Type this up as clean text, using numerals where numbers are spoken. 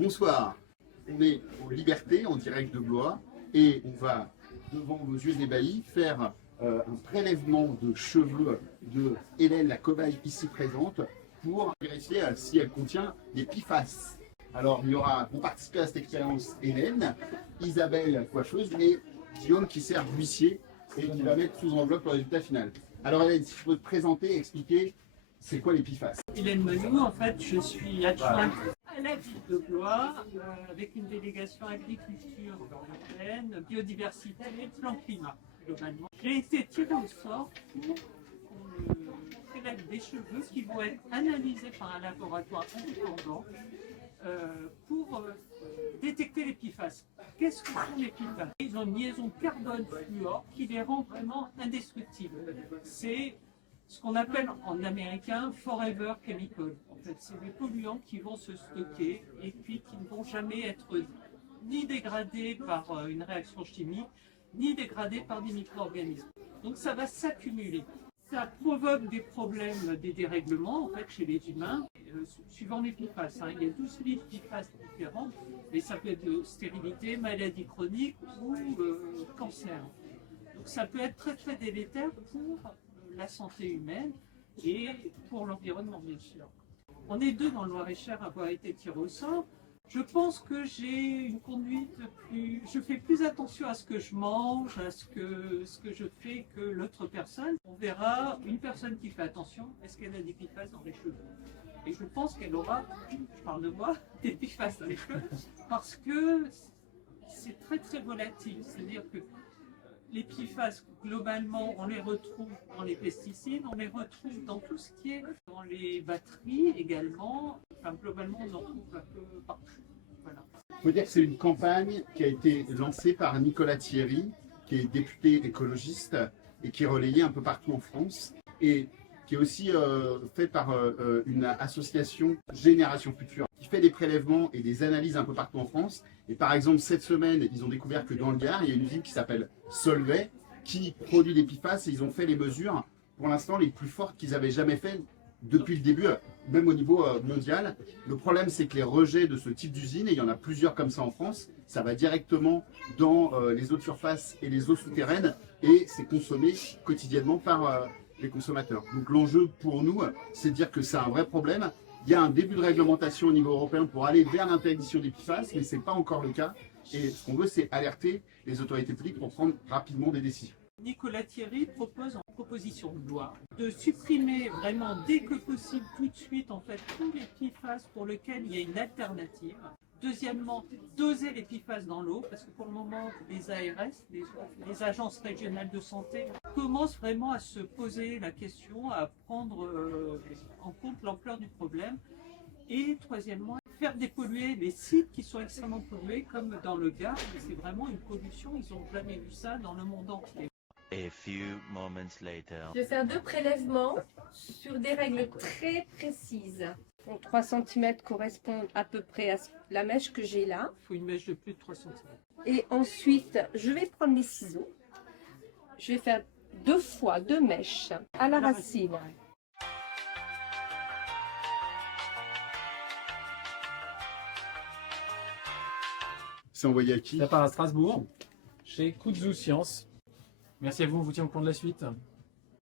Bonsoir, on est aux Libertés en direct de Blois et on va, devant nos yeux ébahis, faire un prélèvement de cheveux de Hélène, la cobaye ici présente, pour vérifier si elle contient des PFAS. Alors il y aura, pour participer à cette expérience, Hélène, Isabelle, coiffeuse, et Guillaume qui sert d'huissier et qui va mettre sous enveloppe le résultat final. Alors Hélène, si je peux te présenter et expliquer c'est quoi les PFAS. Hélène Menou, en fait, je suis adjointe à la ville de Blois avec une délégation agriculture européenne, biodiversité et plan climat, globalement. J'ai été tirée au sort pour qu'on prélève des cheveux qui vont être analysés par un laboratoire indépendant pour détecter les PFAS. Qu'est-ce que sont les PFAS? Ils ont une liaison carbone-fluor qui les rend vraiment indestructibles. C'est ce qu'on appelle en américain forever chemical. En fait, c'est des polluants qui vont se stocker et puis qui ne vont jamais être ni dégradés par une réaction chimique, ni dégradés par des micro-organismes. Donc ça va s'accumuler. Ça provoque des problèmes, des dérèglements en fait chez les humains, suivant les PFAS. Il y a 12 000 PFAS différents, mais ça peut être de stérilité, maladie chronique ou cancer. Donc ça peut être très très délétère pour la santé humaine et pour l'environnement, bien sûr. On est deux dans le Loir-et-Cher à avoir été tirés au sort. Je pense que j'ai une conduite plus... Je fais plus attention à ce que je mange, à ce que je fais que l'autre personne. On verra une personne qui fait attention, est-ce qu'elle a des PFAS dans les cheveux? Et je pense qu'elle aura, je parle de moi, des PFAS dans les cheveux, parce que c'est très très volatile. C'est-à-dire que les PFAS, globalement, on les retrouve dans les pesticides, on les retrouve dans tout ce qui est dans les batteries également. Enfin, globalement, on en retrouve un peu partout. Voilà. Il faut dire que c'est une campagne qui a été lancée par Nicolas Thierry, qui est député écologiste et qui est relayée un peu partout en France, et qui est aussi fait par une association Génération Future, qui fait des prélèvements et des analyses un peu partout en France. Et par exemple, cette semaine, ils ont découvert que dans le Gard, il y a une usine qui s'appelle Solvay, qui produit des PFAS, et ils ont fait les mesures, pour l'instant, les plus fortes qu'ils avaient jamais faites depuis le début, même au niveau mondial. Le problème, c'est que les rejets de ce type d'usine, et il y en a plusieurs comme ça en France, ça va directement dans les eaux de surface et les eaux souterraines, et c'est consommé quotidiennement par les consommateurs. Donc l'enjeu pour nous, c'est de dire que c'est un vrai problème. Il y a un début de réglementation au niveau européen pour aller vers l'interdiction des PFAS, mais ce n'est pas encore le cas. Et ce qu'on veut, c'est alerter les autorités publiques pour prendre rapidement des décisions. Nicolas Thierry propose en proposition de loi de supprimer vraiment dès que possible, tout de suite, en fait, tous les PFAS pour lesquels il y a une alternative. Deuxièmement, doser les PFAS dans l'eau, parce que pour le moment, les ARS, les agences régionales de santé, commencent vraiment à se poser la question, à prendre en compte l'ampleur du problème. Et troisièmement, faire dépolluer les sites qui sont extrêmement pollués, comme dans le Gard, c'est vraiment une pollution, ils n'ont jamais vu ça dans le monde entier. A few moments later. Je vais faire 2 prélèvements sur des règles très précises. Donc 3 cm correspondent à peu près à la mèche que j'ai là. Il faut une mèche de plus de 3 cm. Et ensuite, je vais prendre les ciseaux. Je vais faire 2 fois 2 mèches à la racine. C'est envoyé à qui? Ça part à Strasbourg, chez Kudzu Science. Merci à vous, on vous tient au courant de la suite.